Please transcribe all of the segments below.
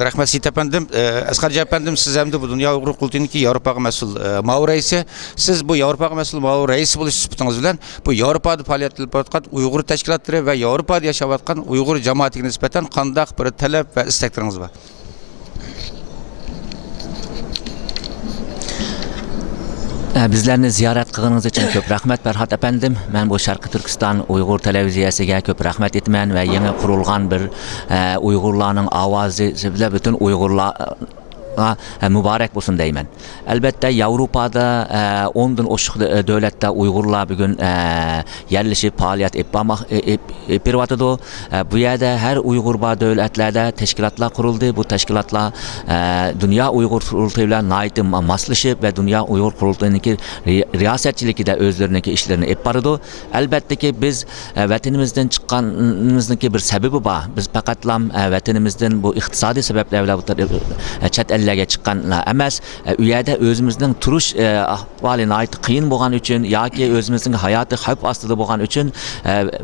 Rahmet Seyit efendim, Asgarca efendim siz hem de bu Dünya Uygur Kurultayı'ndaki Avrupa'ya mesul MAU reisi. Siz bu Avrupa'ya mesul MAU reisi buluş sübütünüz bilen bu Avrupa'da faaliyet edilip atkan Uygur teşkilatları ve Avrupa'da yaşap atkan Uygur cemaatine nispeten kandak bir talep ve istekleriniz var. Bizlerni ziyorat qilganingiz uchun ko'p rahmat Farhod apandim. Men bu Sharqiy Turkiston Uyg'ur televiziyasiga ko'p rahmat aytaman va yangi qurilgan bir Uyg'urlarning ovozi bilan butun Uyg'urlar mübarek olsun deymen. Elbette Avrupa'da 10'dan oşuk devlette Uygurlar bugün yerleşip faaliyet yapıyordu. Bu yerde her Uygur devletlerde teşkilatlar kuruldu. Bu teşkilatlar Dünya Uygur Kurultayı'yla naiti maslaşıp ve Dünya Uygur Kurultayı'ndaki riyasetçiliki de özlerindeki işlerini yapıyordu. Elbette ki biz vatanimizden çıkanımızdaki bir sebebi var. Biz fakatlam vatanimizden bu iktisadi sebeplerle çet ellerge çıkanlar emas. Uyada özümüzün turuş ahvalına ait kıyın boğan için ya ki özümüzün hayatı hep astıda boğan için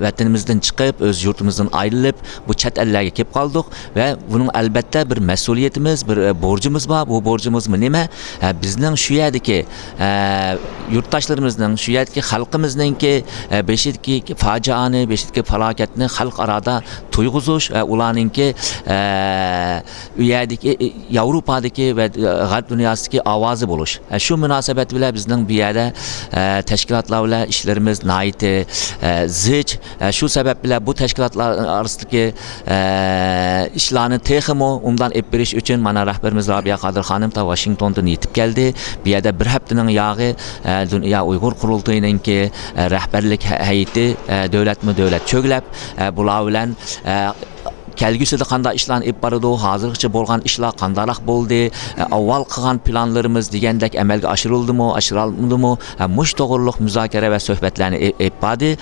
vatanimizden çıkıp öz yurtumuzdan ayrılıp bu çet ellerge kep kaldık ve bunun elbette bir mesuliyetimiz, bir borcumuz var. Bu borcumuz mu neme? Bizden şu yerdeki yurttaşlarımızın, şu yerdeki halkımızın ki beşideki facianı, beşideki felaketini halk arada tuyguzuş ve ulanın ki yerdeki Avrupa'daki ve Garp dünyasındaki avazı buluş. Şu münasebet bile bizden bir yerde teşkilatlarla işlerimiz naiti zıç. Şu sebeple bu teşkilatlar arasındaki işlerini tehimo ondan epbiriş için mana rahberimiz Rabia Kadir Hanım da Washington'dan yetip geldi. Bir yerde bir haftanın yağı Dünya Uygur Kurultayı'nın ki rehberlik heyeti devlet çöglep bula bilen kelgüsüde kanda işlan ipbarıdı, hazırlıkçı bolgan işler kandarak boldu, avval kıgan planlarımız degендek emelge aşırıldı mı, aşırılmadı mı, muş doğruluk müzakere ve sohbetlerini ipbadı.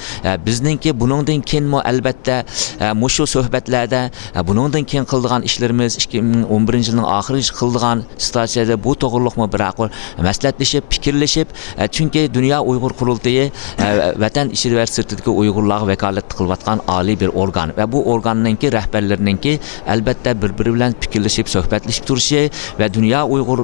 Bizninki bunundan ken mi elbette muşu sohbetlerde bunundan ken kıldığan işlerimiz 2011 yılının ahırı kıldığan statüde bu doğruluk mu bırakır, mesletleşip, fikirleşip çünkü Dünya Uygur Kurultayı vatan işleri ve sırtıdaki Uygurlığa vekalet kılvatkan ali bir organ ve bu organınki rehber ki elbette birbiri bilen fikirleşip sohbetleşip duruşu ve Dünya Uygur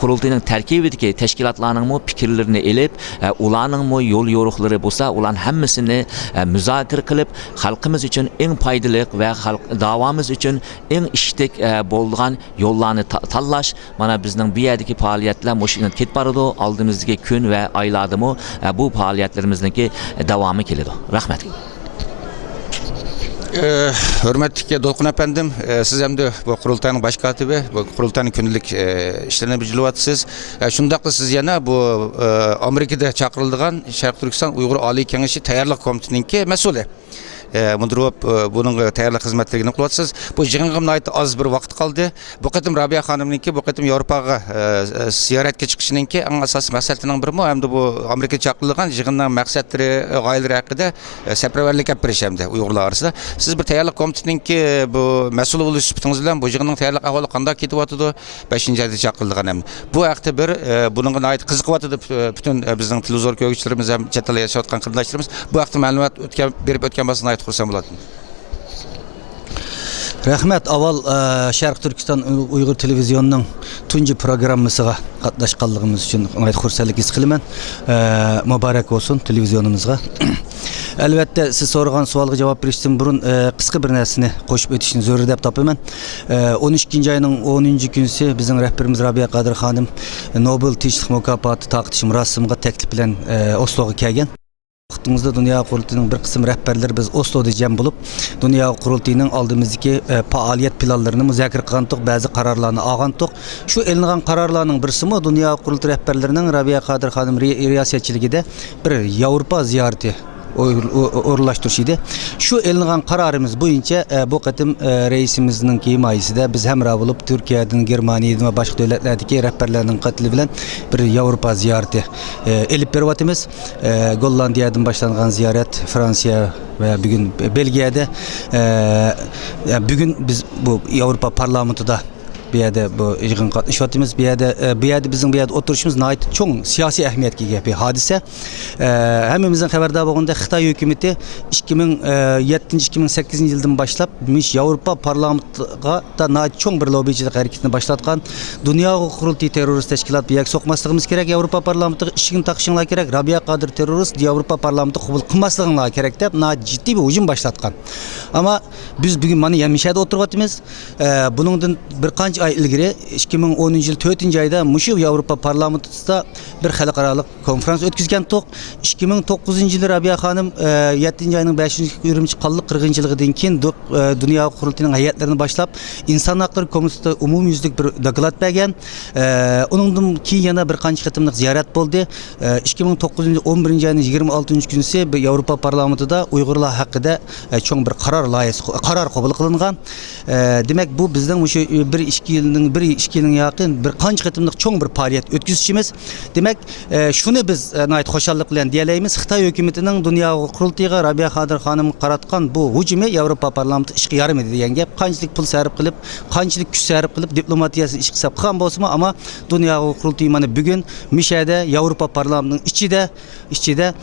Kurultayı'nın terkibideki teşkilatlarının mı fikirlerini elip ulanın mı yol yorukları bulsa ulan hemmisini müzakere kılıp halkımız için en faydalı ve davamız için en iştik bolduğun yollarını tallaş mana bizden bir yerdeki faaliyetler moşinin ketbarıdı aldığımızdaki gün ve aylarda mı bu faaliyetlerimizdeki devamı kelidu. Rahmet. Hürmetli Dolkun efendim, siz hem de bu kurultayın baş katibi, bu kurultayın günlük işlerine bir cılıvatsız. Şundakla siz yana bu Amerika'da çakırıldığın Şarkı Türkistan Uygur Ali Kengişi Tayarlık Komitesi'ninki mesulü. Mundurop bunun tayarlık hizmetlerini kılatsız. Bu jığınğımın ait az bir vakit kaldı. Bu kadın Rabia Hanım'ınki, bu kadın Avrupa'ya ziyaretke çıkışınınki en asas meselenin bir mi? Hem de bu Amerika çakırılgan jığınların maksatları, gayelleri hakkında seferberlik yapmış hem de Uygurlar arasında. Siz bir tayarlık komitesininki bu mesul oluş sübütünüz bilen bu jığının tayarlık ahvalı kanda ketip atıdı 5. ayda çakırılgan hem. Bu hakta bir bunun ait kızık atıdı bütün bizden televizyon köyküçlerimiz hem çetele yaşatkan kırdaşlarımız. Bu hakta malumat berip ötken basına ait kursam buladın. Rahmet aval Şarkı Türkistan Uygur Televizyonu'nun tuncu programımıza katlaşkanlığımız için xursalik his kılman. Mübarek olsun televizyonumuzga. Elbette siz sorgan sualga cevap verişten burun kısa bir nersini koşup ötüşünü zörü dep tapıman. 13. ayının 10. günüsü bizim rehberimiz Rabia Kadir Hanım Nobel Tinchlik Mukafatı taqdişim rasımga teklif bilen Oslo'ga kelgen. Vaqtimizda Dünya Kurultayı'nın bir kısım rehberleri biz Oslo'da cem bulup Dünya Kurultayı'nın aldığımızdaki faaliyet planlarını müzakere qilgandik, bazı kararlarını algandik. Şu elingan kararlarının birisi mi Dünya Kurultayı rehberlerinin Rabia Kadir Hanım riyasetçiligide bir Avrupa ziyareti uğurlaştırışıydı. Şu elingan kararımız boyunca bu kadın reisimizin himayesinde biz hemra bulup Türkiye'den, Germaniye'den ve başka devletlerdeki rehberlerinin katili bilen bir Avrupa ziyareti elip bervatimiz. Gollandiya'dan başlanan ziyaret Fransa ve bugün Belgiye'de bugün biz bu Avrupa Parlamento'da bu yerda bu yig'in qatnashyapmiz. Bu yerda bizning bu yerda o'tirishimiz nihoyat cho'ng siyosiy ahamiyatga ega bir hodisa. Hammamizning xabardor bo'lganda Xitoy hukumatı 2007-2008 yildan boshlab Yevropa parlamentiga da nihoyat cho'ng bir lobbichilik harakatini boshlatgan. Dunyo qurultiyi terrorist tashkilot bu yak so'qmasligimiz kerak. Yevropa parlamentiga ishigini taqishinglar kerak. Rabia Qadir terrorist Yevropa parlamenti qabul qilmasliginglar kerak deb nihoyat jiddiy bir hujum boshlatgan. Ama biz bugun mana Yemishada o'tiryapmiz. Buningdan bir qancha oy ilgari 2010-yil 4-oyda mushu Yevropa parlamentida bir xalqaro konferans o'tkazgandik. 2009-yil Rabia xonim 7-oyning 5-Urumchi qalliq qirg'inchiligidan keyin dunyo qurultiyining hay'atlarini boshlab inson haqlari komitetida umumyuzlik bir doklad bergan. Uningdan keyin yana bir qancha qitimliq ziyorat bo'ldi. 2009-yil 11-oyning 26-kunisi Yevropa parlamentida Uyg'urlar haqida cho'ng bir qaror qabul qilingan. Demak bu bizning o'sha 1-2 yilning yaqin bir qancha qitimliq cho'ng bir faoliyat o'tkazishimiz. Demak shuni biz nihoyat xushallik bilan deyalaymiz. Xitoy hukumatining dunyo qurultiyiga Rabia Qadir xonim qaratgan bu hujumi Yevropa parlamenti ishga yaramadi degan gap. Qanchalik pul sarf qilib, qanchalik kuch sarf qilib diplomatiyasi ish qilsa qilgan bo'lsa-mu, ammo dunyo qurultiyi mana bugun Mishada Yevropa parlamentining ichida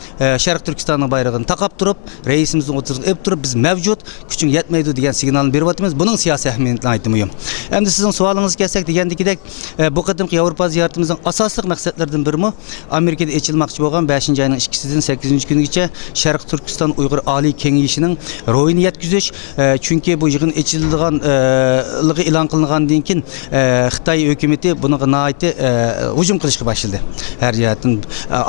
Sharq Turkistonning bayrog'ini taqab turib, raisimizni o'tirib turib, biz mavjud, kuching yetmaydi degan signalni beryapmiz. Buning siyosiy ahamiyatini aytdim muhim. Endi sizning savolingizga kelsak, degandikidek bu qadimki Yevropa ziyoratimizning asosiy maqsadlaridan biri Amerikada ochilmoqchi bo'lgan 5-oyning 2-sidan 8-kunigacha Sharq Turkiston Uyg'ur Oliy Kengashining ro'yini yetkazish. Chunki bu yig'in ochilganligi e'lon qilingandan keyin Xitoy hukumatı buniga nihoyat hujum qilishga boshladi. Har jihatdan.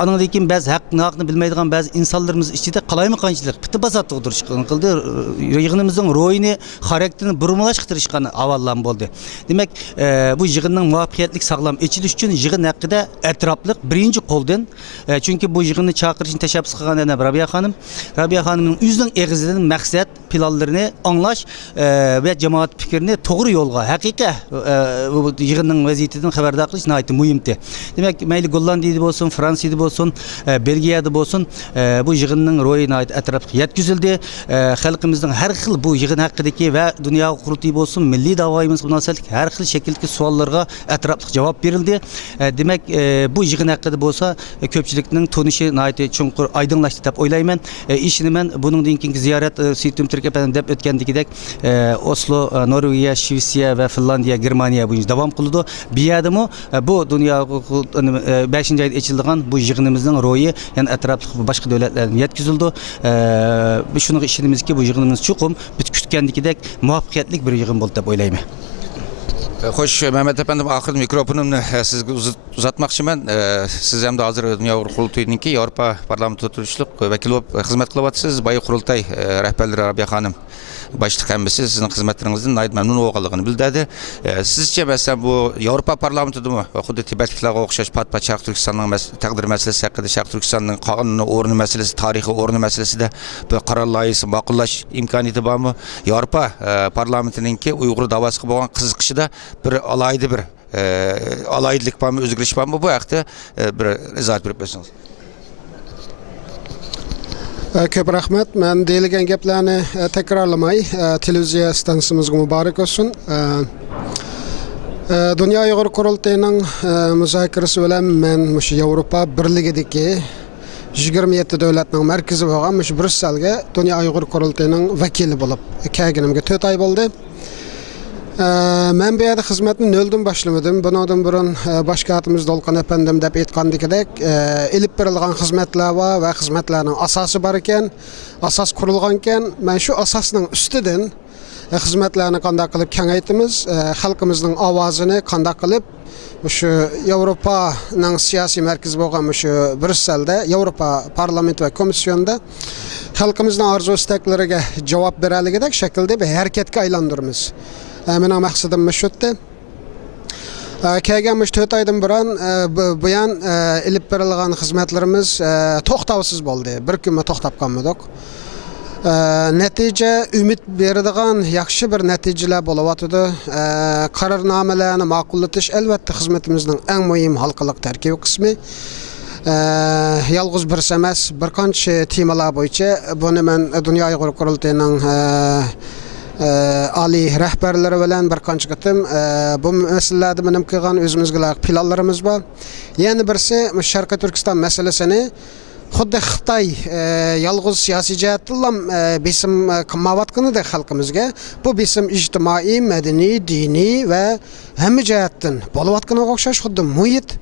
Andan keyin biz haqni bilmaydigan ba'zi insonlarimiz ichida qalaymi qanchalik bitta basatda o'tirishgan qildi. Yig'inimizning ro'yini, xarakterini burmilashtirishgan avallan bo'ldi. Demak, bu yig'inning muvaffaqiyatli sog'lom ochilish uchun yig'in haqida atrofliq birinchi qo'ldan, chunki bu yig'inni chaqirishni tashabbus qilgan Rabia xonim, Rabia xonimning o'zining eg'izidan maqsad planlarini anglash va jamoat fikrini to'g'ri yo'lga, haqiqiy bu yig'inning vaziyatidan xabardor qilish nihoyat muhimdi. Demak, mayli Gollandiyada bo'lsin, Fransiyada bo'lsin, Belgiyada bo'lsin, bu yig'inning ro'yi nihoyat atrofga yetkazildi. Xalqimizning har xil bu yig'in haqidagi va dunyo qurultiyi bo'lsin, milliy da'voyimiz munosabatli har xil shakldagi savollarga atrofli javob berildi. Demak, bu yig'in haqida bo'lsa, ko'pchilikning tonishi nihoyat chunqur aydınlaştı deb o'ylayman. Ishni men buningdan keyingi ziyorat Suytum Turkiyadan deb o'tgandagidek Oslo, Norvegiya, Shvetsiya va Finlandiya, Germaniya bo'yicha davom qildi. Bu yerdami bu dunyo 5-oyda ochilgan bu yig'inimizning ro'yi yana atrofli boshqa davlatlarga yetkazildi. Biz shuni ishonamizki, bu yig'inimiz chuqur biz kutgandagidek muvaffaqiyatli bir yig'in bo'ldi deb o'ylayman. Xo'sh, Mehmet efendim, oxirgi mikrofonimni sizga uzatmoqchiman. Siz ham hozir dunyo qurultayiningki Yevropa parlamenti o'tirishlik vakil bo'lib xizmat qilyapsiz. Boya qurultay rahbarlari Rabia xonim boshliq hammasi sizning xizmatlaringizdan nihoyat mamnun bo'lganligini bildirdi. Sizcha masalan bu Yevropa parlamentidami xuddi Tibetliklarga o'xshash pat-pat Sharq Turkistonning taqdir masalasi haqida, Sharq Turkistonning qonuniy o'rni masalasi, tarixiy o'rni masalasida bir qaror loyihasi ma'qullash imkoniyati bormi? Yevropa parlamentininki Uyg'ur davosiga bo'lgan qiziqishida bir alayda bir alaydilik bormi, o'zgarish bormi? Bu haqda bir izoh berib bersangiz. Ko'p rahmat. Men deyilgan gaplarni takrorlamay, televiziya stansiyamizga muborak bo'lsin. Dunyo Uyg'ur qurultayining muzokarasi bilan men o'sha Yevropa birligidagi 27 davlatning markazi bo'lgan o'sha Brusselga Dunyo Uyg'ur qurultayining vakili bo'lib kelganimga 4 oy bo'ldi. Men bu yerda xizmatni noldan boshlamadim. Bundan burun boshqatimiz Dolqon efendim deb aytgandek, elib berilgan xizmatlar bor va xizmatlarning asosi bor ekan, asos qurilgan ekan. Men shu asosning ustidan xizmatlarni qanday qilib kengaytimiz, xalqimizning ovozini qanday qilib o'sha Yevropaning siyosiy markazi bo'lgan o'sha Brusselda, Yevropa parlamenti va komissiyonda xalqimizning orzu-istaklariga javob beraligidek shaklda bir harakatga aylantiramiz. Mening maqsadim shu'di. Kelgan 4 oydan buyon ilib berilgan xizmatlarimiz to'xtovsiz bo'ldi. Bir kun to'xtab qolmadik. Natija umid beradigan yaxshi bir natijalar bo'layotdi. Qarornomalarni ma'qullatish albatta xizmatimizning eng muhim halqaliq tarkibiy qismi. Yalnız bir emas, bir qancha temalar bo'yicha buni men Dunyo Uyg'ur qurultayining Ali rəhbərləri bilan bir qancha qitim bu məsələlərdə mənim qilgan özümüzə layiq planlarımız var. Yəni birisi Sharqiy Turkiston masalasini xuddi Xitoy yolg'iz siyosiy jihatdan besim qilmayotganida xalqimizga bu besim ijtimoiy, madaniy, diniy va hamma jihatdan bo'layotganiga o'xshash xuddi muhit.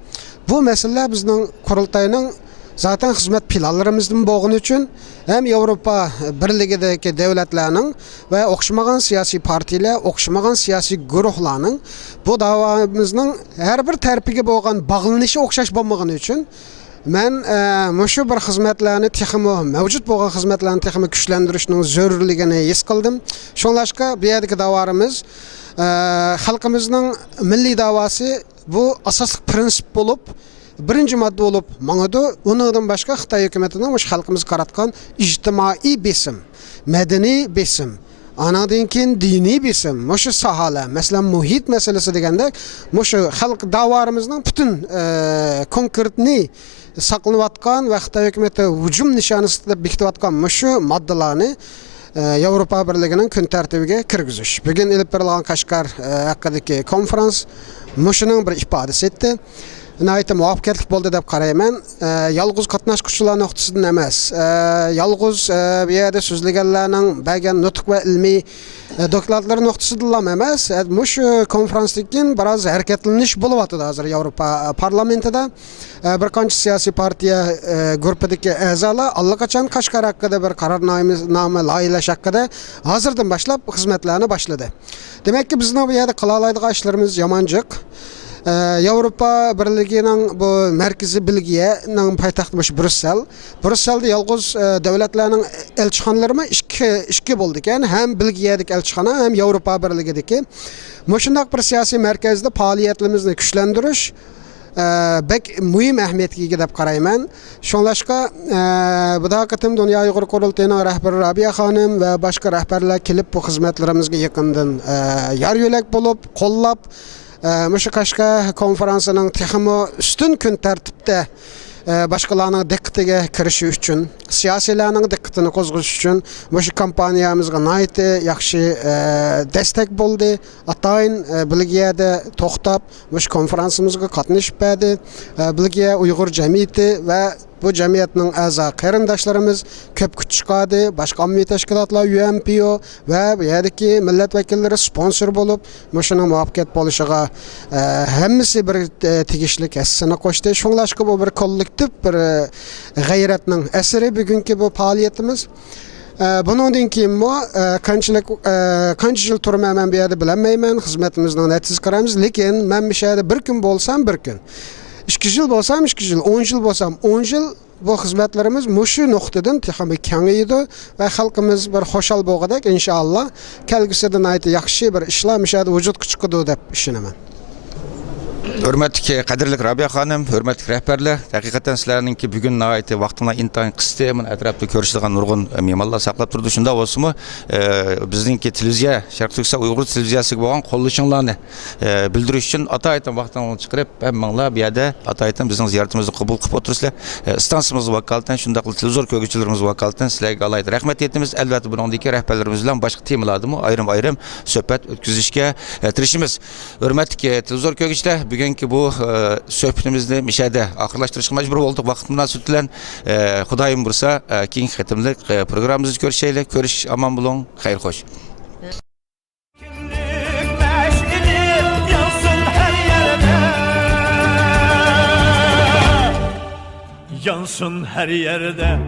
Bu masalalar bizning qurultayning zaten xizmat planlarimizdan bo'lgani uchun hem Avropa Birligidagi davlatlarning va o'xshamagan siyosiy partiyalar, o'xshamagan siyosiy guruhlarning bu davomimizning har bir tarafiga bo'lgan bog'lanishi o'xshash bo'lmagani uchun men shu bir xizmatlarni texmo mavjud bo'lgan xizmatlarni texmo kuchlantirishning zarurligini his qildim. Shunlashqa bu yerdagi davorimiz xalqimizning milliy davosi bu asosli prinsip bo'lib birinci madde olup mağdu, ondan başka Xitay hükümetinden hoş halkımız karatkan ictimai besim, medeni besim, anadinkin dini besim, moşu sahala, mesela muhit meselesi degende, moşu halk davarımızdan bütün konkretni saklanıvatkan ve Xitay hükümeti hücum nişanısı da bektivatkan moşu maddelarını Avrupa Birliği'nin gün tertibiga kirgizish. Bugün ilip berilgan Qashqar hakkındaki konferans moşunun bir ifadesi etti. Nəhayət muvaffəqiyyətli oldu deb qarayman. Yalğız qatnaşqıçılar nöqtəsindən emas. Yalğız bu yerdə sözləgənlərinin bəgən nutq və ilmi dokladları nöqtəsindən emas. Muş konferansdakı biraz hərəkətlənmiş bulubatdı hazır Avropa parlamentida. Bir qancha siyosiy partiya guruhidagi a'zolar allaqachon Qashqar haqida bir qarornoma loyihalash haqida hozirdan boshlab xizmatlarni boshladi. Demakki bizning bu yerda qila oladigan ishlarimiz yamanjiq. Avropa Birliği'nin bu merkezi bilgiye'nin paytaxtmış Brüssel. Brüssel'de yalğız devletlerinin elçixanaları mı işki bulduk. Yani hem bilgiye'deki elçixana hem Avropa Birliği'deki. Moşundaq bir siyasi merkezde faaliyetlerimizni güçlendiriş bek mühim ehemmiyetki gidip qarayman. Şonlaşqa bu da qatim Dünya Uyghur Qurultayının rəhbəri Rabia xanım ve başka rəhbərlər kelib bu xizmatlarimizga yaqindan yar yo'lak bo'lib, qo'llab Muşu Qashqar konferansının texmo üstün gün tertipte başkalarının dikkatine kirişi üçün, siyasilerinin dikkatini qozğuş üçün muşu kampaniyamızga naiti yaxşı destek buldu. Atayın Bilgiye'de toxtab muşu konferansımızga qatnışıb bədi. Bilgiye Uyghur Cemiyeti ve bu cemiyetinin a'zo qarindoshlarimiz ko'p kuch chiqadi, boshqa ommaviy tashkilotlar UNPO va bu yerdagi millat vakillari sponsor bo'lib, mashina muvaffaqiyat bo'lishiga hammasi bir tegishli hissini qo'shdi. Shunlashqa bu bir kollektiv bir g'ayratning asari bugungi bu faoliyatimiz. Bundan keyin bu qancha yil turmayman bu yerda bilmayman, xizmatimizning natijasini qaraymiz, lekin men bu yerda bir kun bo'lsam bir kun 2 yıl bolsam 2 yıl, 10 yıl bolsam 10 yıl bu xizmatlarimiz mushu nuqtadan texmi kengaydi va xalqimiz bir xo'shal bo'lg'adak inshaalloh kelgusida aytib yaxshi bir ishlar mishada vujudga chiqadi deb ishonaman. Hürmetli qadirlik Rabia Hanım, hürmetli rehberler, hakikaten sizlerinki bugün nəhayət vaxtına intayın qısdı, mən ətrafda görüşdüğün nurgun mimarlar saqlab turdu. Şunda olsunmu, bizninki televiziya, Şərq Türkistan Uyğur televiziyası bo'lgan qo'llashinglarni bildirish uchun ataytan vaqtdan chiqarib, hammalar bu yerda ataytan bizning ziyoratimizni qabul qilib o'tirsizlar. Stansiyamiz vakalatan, shundaq televizor ko'rguvchilarimiz vakalatan sizlarga alayda rahmat aytamiz. Albatta buningdagi rahbarlarimiz bilan boshqa temalarni ayrim-ayrim suhbat o'tkazishga tirishimiz. Hürmetli televizor ko'rguvchilar, bugungi bu suhbatimizni mishada oxirlashtirishga majbur bo'ldik vaqt munosabati bilan. Xudoyim bursa keyingi qitimlik programmamizni ko'rishaylik. Ko'rish omon bo'ling. Xayr xo'sh. Yansın her yerde